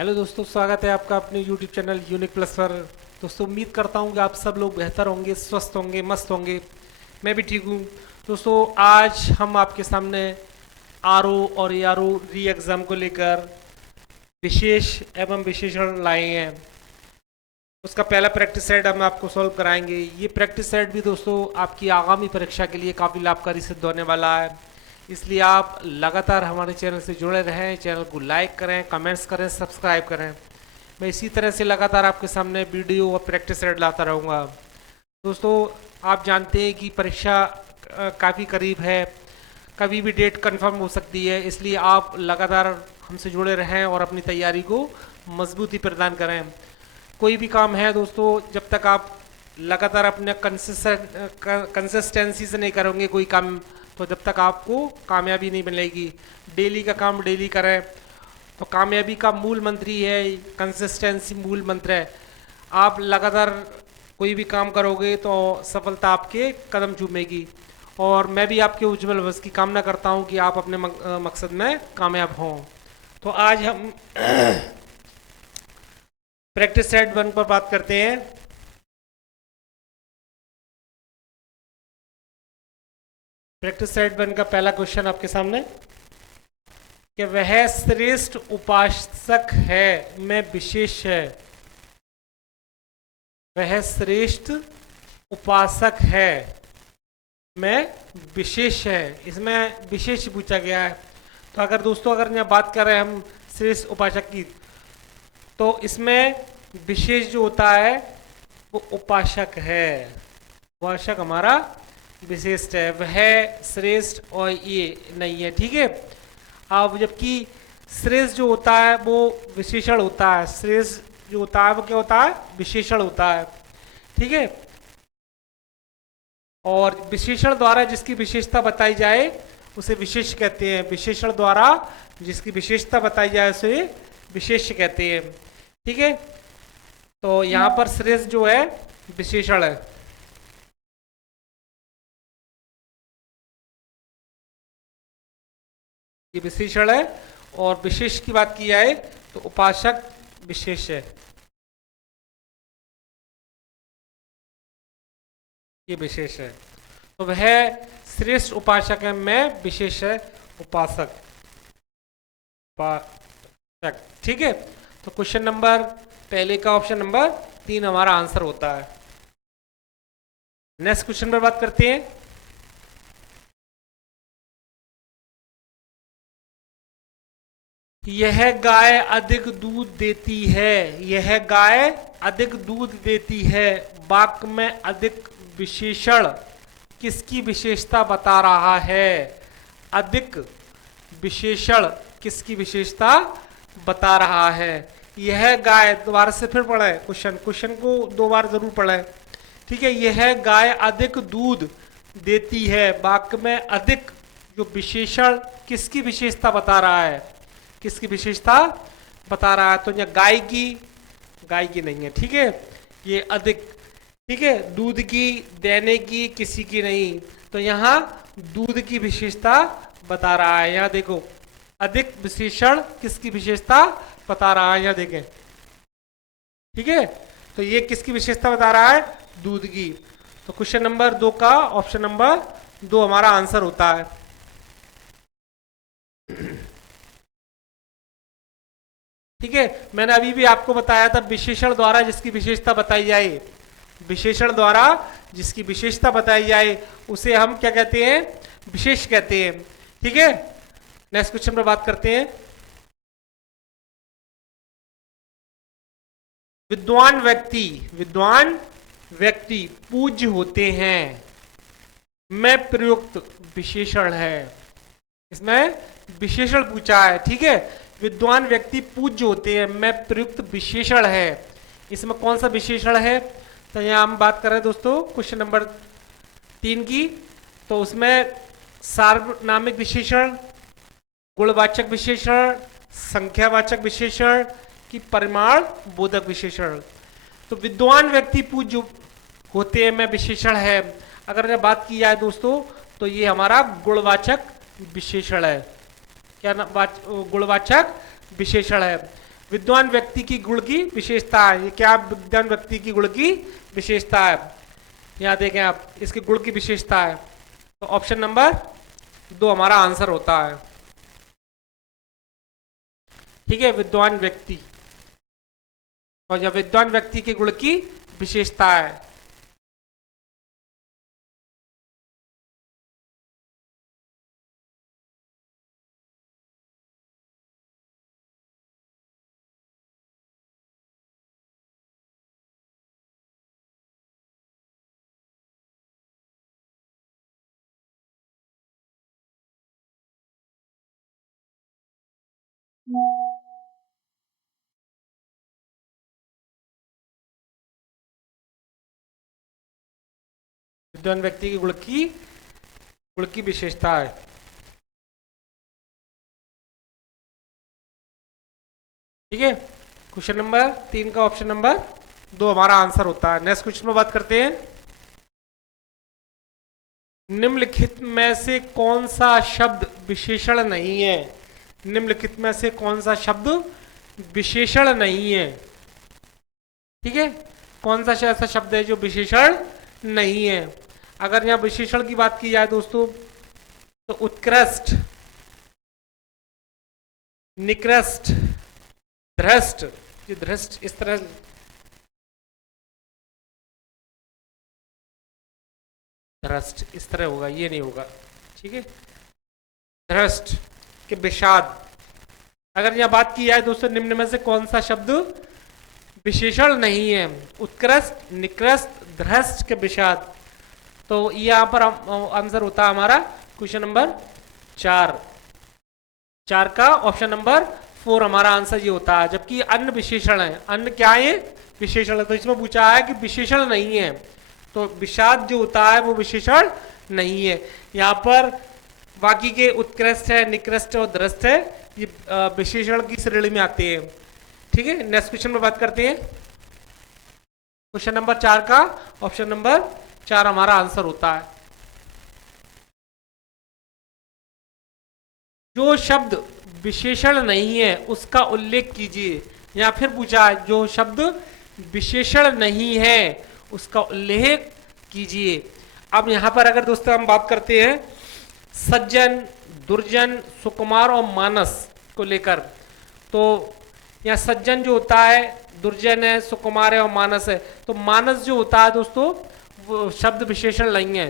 Hello दोस्तों, स्वागत है आपका अपने YouTube चैनल यूनिक प्लस पर। दोस्तों, उम्मीद करता हूँ कि आप सब लोग बेहतर होंगे, स्वस्थ होंगे, मस्त होंगे। मैं भी ठीक हूँ। दोस्तों, आज हम आपके सामने आरओ और एआरओ री एग्ज़ाम को लेकर विशेष एवं विशेषण लाए हैं। उसका पहला प्रैक्टिस सेट हम आपको सॉल्व कराएंगे। ये प्रैक्टिस सेट भी दोस्तों आपकी आगामी परीक्षा के लिए काफ़ी लाभकारी सिद्ध होने वाला है। इसलिए आप लगातार हमारे चैनल से जुड़े रहें, चैनल को लाइक करें, कमेंट्स करें, सब्सक्राइब करें। मैं इसी तरह से लगातार आपके सामने वीडियो और प्रैक्टिस सेट लाता रहूँगा। दोस्तों, आप जानते हैं कि परीक्षा काफ़ी करीब है, कभी भी डेट कंफर्म हो सकती है। इसलिए आप लगातार हमसे जुड़े रहें और अपनी तैयारी को मजबूती प्रदान करें। कोई भी काम है दोस्तों, जब तक आप लगातार अपने कंसिस्टेंसी से नहीं करोगे कोई काम, तो जब तक आपको कामयाबी नहीं मिलेगी। डेली का काम डेली करें, तो कामयाबी का मूल मंत्र ही है कंसिस्टेंसी, मूल मंत्र है। आप लगातार कोई भी काम करोगे तो सफलता आपके कदम चूमेगी। और मैं भी आपके उज्जवल भविष्य की कामना करता हूं कि आप अपने मकसद में कामयाब हों। तो आज हम प्रैक्टिस सेट 1 पर बात करते हैं। प्रैक्टिस सेट 1 का पहला क्वेश्चन आपके सामने कि वह श्रेष्ठ उपासक है में विशेष है। वह श्रेष्ठ उपासक है में विशेष है। इसमें विशेष पूछा गया है। तो अगर दोस्तों यहाँ बात कर रहे हैं हम श्रेष्ठ उपासक की, तो इसमें विशेष जो होता है वो उपासक है। उपासक हमारा विशेष है, वह श्रेष्ठ और ये नहीं है। ठीक है। अब जबकि श्रेष्ठ जो होता है वो विशेषण होता है। श्रेष्ठ जो होता है वो क्या होता है? विशेषण होता है। ठीक है। और विशेषण द्वारा जिसकी विशेषता बताई जाए उसे विशेष कहते हैं। विशेषण द्वारा जिसकी विशेषता बताई जाए उसे विशेष कहते हैं। ठीक है। तो यहां पर श्रेष्ठ जो है विशेषण है। ये विशेषण है। और विशेष की बात की जाए तो उपासक विशेष है। ये विशेष है। तो वह श्रेष्ठ उपासक है में विशेष है उपासक। ठीक है। तो क्वेश्चन नंबर पहले का ऑप्शन नंबर 3 हमारा आंसर होता है। नेक्स्ट क्वेश्चन पर बात करते हैं। यह गाय अधिक दूध देती है। यह गाय अधिक दूध देती है वाक्य में अधिक विशेषण किसकी विशेषता बता रहा है? अधिक विशेषण किसकी विशेषता बता रहा है? यह गाय, दोबारा से फिर पढ़े क्वेश्चन को 2 बार जरूर पढ़े। ठीक है। यह गाय अधिक दूध देती है वाक्य में अधिक जो विशेषण किसकी विशेषता बता रहा है? किसकी विशेषता बता रहा है? तो यहाँ गाय की नहीं है। ठीक है। ये अधिक। ठीक है। दूध की, देने की, किसी की नहीं। तो यहाँ दूध की विशेषता बता रहा है। यहाँ देखो, अधिक विशेषण किसकी विशेषता बता रहा है, यहाँ देखें। ठीक है। तो ये किसकी विशेषता बता रहा है? दूध की। तो क्वेश्चन नंबर 2 का ऑप्शन नंबर 2 हमारा आंसर होता है। ठीक है। मैंने अभी भी आपको बताया था विशेषण द्वारा जिसकी विशेषता बताई जाए, विशेषण द्वारा जिसकी विशेषता बताई जाए उसे हम क्या कहते हैं? विशेष कहते हैं। ठीक है। नेक्स्ट क्वेश्चन पर बात करते हैं। विद्वान व्यक्ति पूज्य होते हैं में प्रयुक्त विशेषण है। इसमें विशेषण पूछा है। ठीक है। विद्वान व्यक्ति पूज्य होते हैं में प्रयुक्त विशेषण है। इसमें कौन सा विशेषण है? तो यहाँ हम बात कर रहे हैं दोस्तों क्वेश्चन नंबर 3 की। तो उसमें सार्वनामिक विशेषण, गुणवाचक विशेषण, संख्यावाचक विशेषण की परिमाण बोधक विशेषण। तो विद्वान व्यक्ति पूज्य होते हैं में विशेषण है। अगर बात की जाए दोस्तों तो ये हमारा गुणवाचक विशेषण है। क्या गुणवाचक विशेषण है। विद्वान व्यक्ति की गुण की विशेषता है। ये क्या विद्वान व्यक्ति की गुण की विशेषता है? यहाँ देखें आप, इसके गुण की विशेषता है। तो ऑप्शन नंबर 2 हमारा आंसर होता है। ठीक है, विद्वान व्यक्ति, और यह विद्वान व्यक्ति के गुण की विशेषता है। विद्वान व्यक्ति के गुण की विशेषता है। ठीक है, क्वेश्चन नंबर 3 का ऑप्शन नंबर 2 हमारा आंसर होता है। नेक्स्ट क्वेश्चन में बात करते हैं। निम्नलिखित में से कौन सा शब्द विशेषण नहीं है? निम्नलिखित में से कौन सा शब्द विशेषण नहीं है? ठीक है, कौन सा ऐसा शब्द है जो विशेषण नहीं है? अगर यहाँ विशेषण की बात की जाए दोस्तों, तो उत्कृष्ट, निकृष्ट, धृष्ट, ये धृष्ट इस तरह, धृष्ट इस तरह होगा, ये नहीं होगा। ठीक है, धृष्ट के विषाद। अगर यहाँ बात की जाए दोस्तों, निम्न में से कौन सा शब्द विशेषण नहीं है? उत्कृष्ट, निकृष्ट, धृष्ट के विषाद। तो यहाँ पर आंसर होता है हमारा क्वेश्चन नंबर 4 का ऑप्शन नंबर 4 हमारा आंसर ये होता है। जबकि अन्य विशेषण है, अन्य क्या है? विशेषण है। तो इसमें पूछा है कि विशेषण नहीं है, तो विषाद जो होता है वो विशेषण नहीं है। यहाँ पर बाकी के उत्कृष्ट है, निकृष्ट और धृष्ट है, ये विशेषण की श्रेणी में आते हैं। ठीक है, नेक्स्ट क्वेश्चन में बात करते हैं। क्वेश्चन नंबर 4 का ऑप्शन नंबर 4 हमारा आंसर होता है। जो शब्द विशेषण नहीं है उसका उल्लेख कीजिए। या फिर पूछा है, जो शब्द विशेषण नहीं है उसका उल्लेख कीजिए। अब यहां पर अगर दोस्तों हम बात करते हैं सज्जन, दुर्जन, सुकुमार और मानस को लेकर, तो यहाँ सज्जन जो होता है, दुर्जन है, सुकुमार है और मानस है। तो मानस जो होता है दोस्तों वो शब्द विशेषण नहीं है,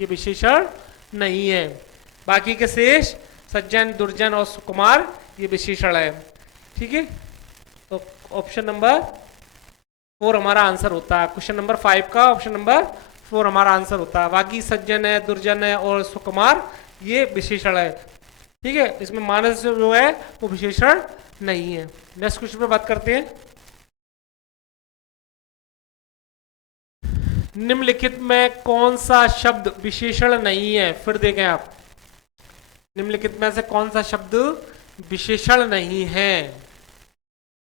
ये विशेषण नहीं है। बाकी के शेष सज्जन, दुर्जन और सुकुमार ये विशेषण है। ठीक है, तो ऑप्शन नंबर 4 हमारा आंसर होता है। क्वेश्चन नंबर 5 का ऑप्शन नंबर 4 हमारा आंसर होता है। बाकी सज्जन है, दुर्जन है और सुकुमार ये विशेषण है। ठीक है, इसमें मानस जो है वो विशेषण नहीं है। नेक्स्ट क्वेश्चन पे बात करते हैं। निम्नलिखित में कौन सा शब्द विशेषण नहीं है? फिर देखें आप, निम्नलिखित में से कौन सा शब्द विशेषण नहीं है?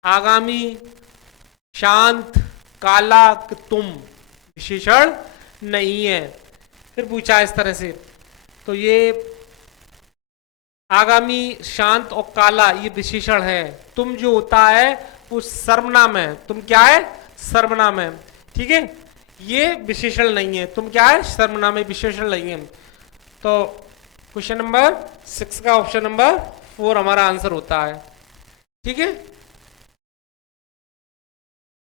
आगामी, शांत, काला, तुम विशेषण नहीं है। फिर पूछा इस तरह से, तो ये आगामी, शांत और काला ये विशेषण है। तुम जो होता है वो सर्वनाम है। तुम क्या है? सर्वनाम है। ठीक है, ये विशेषण नहीं है। तुम क्या है? सर्वनाम है, विशेषण नहीं है। तो क्वेश्चन नंबर 6 का ऑप्शन नंबर 4 हमारा आंसर होता है। ठीक है,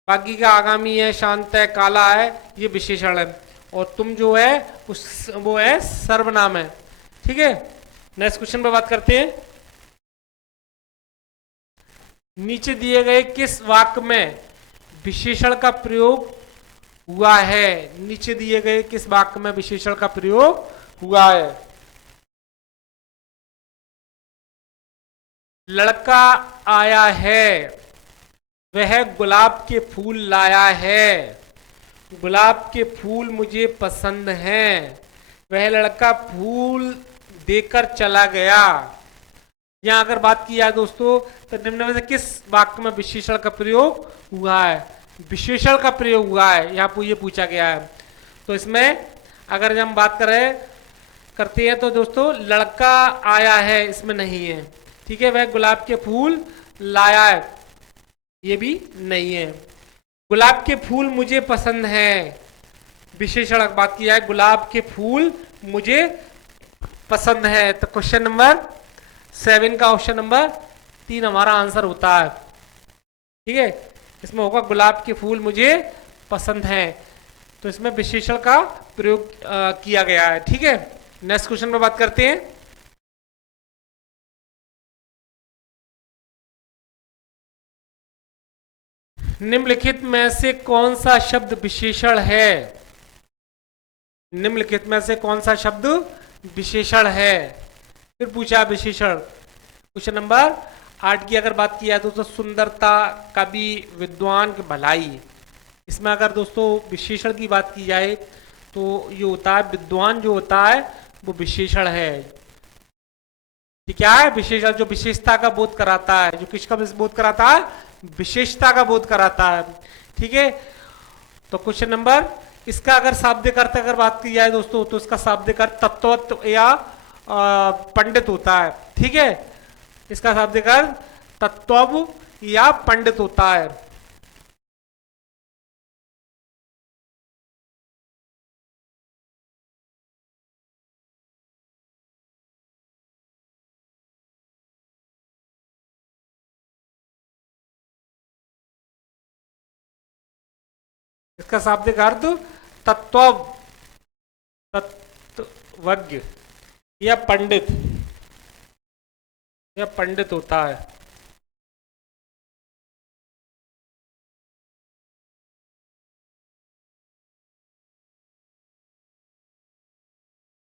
बाकी का आगामी है, शांत है, काला है, ये विशेषण है। और तुम जो है वो है सर्वनाम है। ठीक है, नेक्स्ट क्वेश्चन पे बात करते हैं। नीचे दिए गए किस वाक्य में विशेषण का प्रयोग हुआ है? नीचे दिए गए किस वाक्य में विशेषण का प्रयोग हुआ है? लड़का आया है, वह गुलाब के फूल लाया है, गुलाब के फूल मुझे पसंद हैं, वह लड़का फूल देकर चला गया। यहां अगर बात की जाए दोस्तों, तो निम्न में से किस वाक्य में विशेषण का प्रयोग हुआ है? विशेषण का प्रयोग हुआ है, यहाँ ये पूछा गया है। तो इसमें अगर हम बात करते हैं तो दोस्तों लड़का आया है इसमें नहीं है। ठीक है, वह गुलाब के फूल लाया है, ये भी नहीं है। गुलाब के फूल मुझे पसंद है, विशेषण बात किया है, गुलाब के फूल मुझे पसंद है। तो क्वेश्चन नंबर 7 का ऑप्शन नंबर 3 हमारा आंसर होता है। ठीक है, इसमें होगा गुलाब के फूल मुझे पसंद है, तो इसमें विशेषण का प्रयोग किया गया है। ठीक है, नेक्स्ट क्वेश्चन में बात करते हैं। निम्नलिखित में से कौन सा शब्द विशेषण है? निम्नलिखित में से कौन सा शब्द विशेषण है? फिर पूछा विशेषण। क्वेश्चन नंबर 8 की अगर बात किया तो सुंदरता, कवि, विद्वान की भलाई। इसमें अगर दोस्तों विशेषण की बात की जाए तो ये होता है विद्वान, जो होता है वो विशेषण है। ये क्या है? विशेषण, जो विशेषता का बोध कराता है। जो किसका बोध कराता है? विशेषता का बोध कराता है। ठीक है, तो क्वेश्चन नंबर, इसका अगर शाब्दिक अर्थ अगर बात की जाए दोस्तों तो इसका शाब्दिक अर्थ तत्वत्व या पंडित होता है। ठीक है, इसका शाब्दिक अर्थ तत्व या पंडित होता है। इसका शाब्दिक अर्थ तत्व, तत्वज्ञ या पंडित, या पंडित होता है।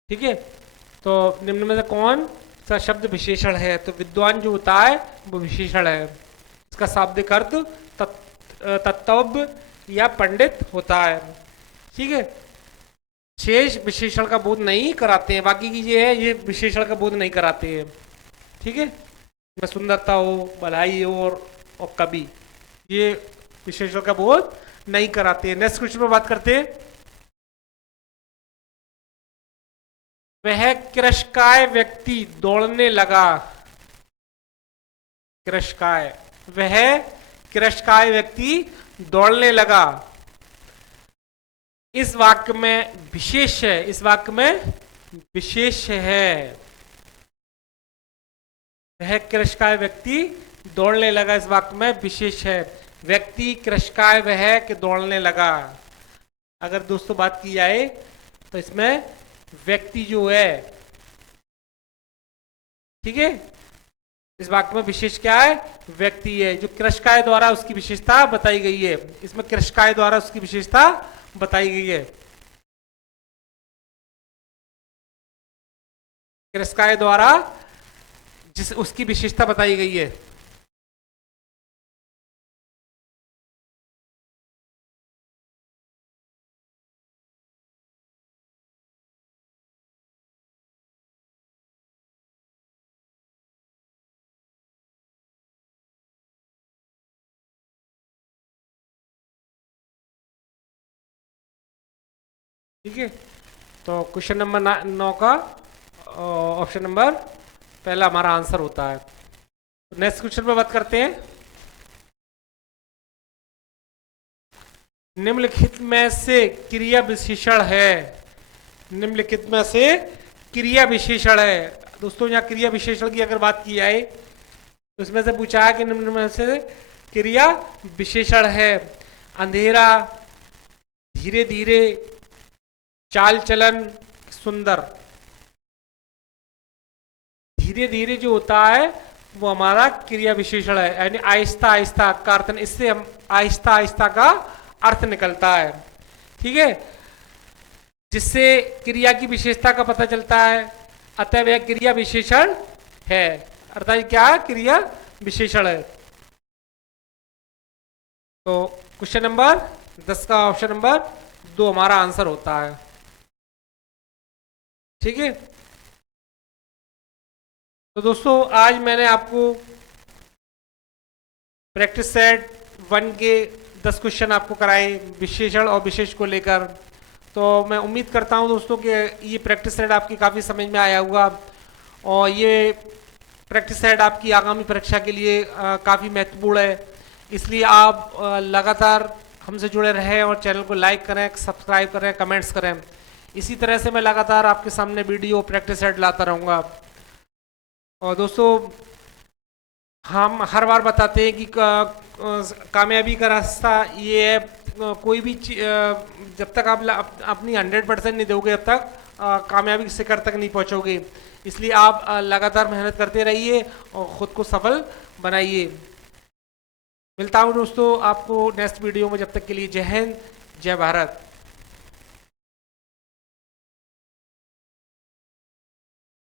ठीक है, तो निम्न में से कौन सा शब्द विशेषण है? तो विद्वान जो होता है वो विशेषण है। इसका शाब्दिक अर्थ तत्व या पंडित होता है। ठीक है, शेष विशेषण का बोध नहीं कराते हैं, बाकी की ये है ये विशेषण का बोध नहीं कराते हैं। ठीक है, सुंदरता हो, भलाई हो और कवि, ये विशेषण का बोध नहीं कराते हैं। नेक्स्ट क्वेश्चन में बात करते हैं। वह कृशकाय व्यक्ति दौड़ने लगा। कृशकाय, वह कृशकाय व्यक्ति दौड़ने लगा। इस वाक्य में विशेष है, इस वाक्य में विशेष है। वह कृशकाय व्यक्ति दौड़ने लगा, इस वाक्य में विशेष है। व्यक्ति, कृशकाय, वह के दौड़ने लगा। अगर दोस्तों बात की जाए तो इसमें व्यक्ति जो है, ठीक है, इस वाक्य में विशेष क्या है? व्यक्ति है। जो कृशकाय द्वारा उसकी विशेषता बताई गई है, इसमें कृशकाय द्वारा उसकी विशेषता बताई गई है। कृशकाय द्वारा जिस उसकी विशेषता बताई गई है। ठीक है, तो क्वेश्चन नंबर 9 का ऑप्शन नंबर पहला हमारा आंसर होता है। नेक्स्ट क्वेश्चन पे बात करते हैं। निम्नलिखित में से क्रिया विशेषण है। निम्नलिखित में से क्रिया विशेषण है। दोस्तों यहाँ क्रिया विशेषण की अगर बात की जाए तो इसमें से पूछा है कि निम्न में से क्रिया विशेषण है। अंधेरा, धीरे धीरे, चाल चलन, सुंदर। धीरे धीरे जो होता है वो हमारा क्रिया विशेषण है, यानी आहिस्ता आहिस्ता का अर्थ, इससे हम आहिस्ता आहिस्ता का अर्थ निकलता है। ठीक है, जिससे क्रिया की विशेषता का पता चलता है, अतः वह क्रिया विशेषण है। अर्थात क्या क्रिया विशेषण है। तो क्वेश्चन नंबर 10 का ऑप्शन नंबर 2 हमारा आंसर होता है। ठीक है, तो दोस्तों आज मैंने आपको प्रैक्टिस सेट 1 के 10 क्वेश्चन आपको कराए विशेषण और विशेष को लेकर। तो मैं उम्मीद करता हूं दोस्तों कि ये प्रैक्टिस सेट आपकी काफ़ी समझ में आया होगा और ये प्रैक्टिस सेट आपकी आगामी परीक्षा के लिए काफ़ी महत्वपूर्ण है, इसलिए आप लगातार हमसे जुड़े रहें और चैनल को लाइक करें, सब्सक्राइब करें, कमेंट्स करें। इसी तरह से मैं लगातार आपके सामने वीडियो प्रैक्टिस सेट लाता रहूँगा। और दोस्तों, हम हर बार बताते हैं कि कामयाबी का रास्ता ये है, कोई भी जब तक आप अपनी 100% नहीं दोगे तब तक कामयाबी के शिखर तक नहीं पहुंचोगे। इसलिए आप लगातार मेहनत करते रहिए और ख़ुद को सफल बनाइए। मिलता हूँ दोस्तों आपको नेक्स्ट वीडियो में, जब तक के लिए जय हिंद, जय भारत।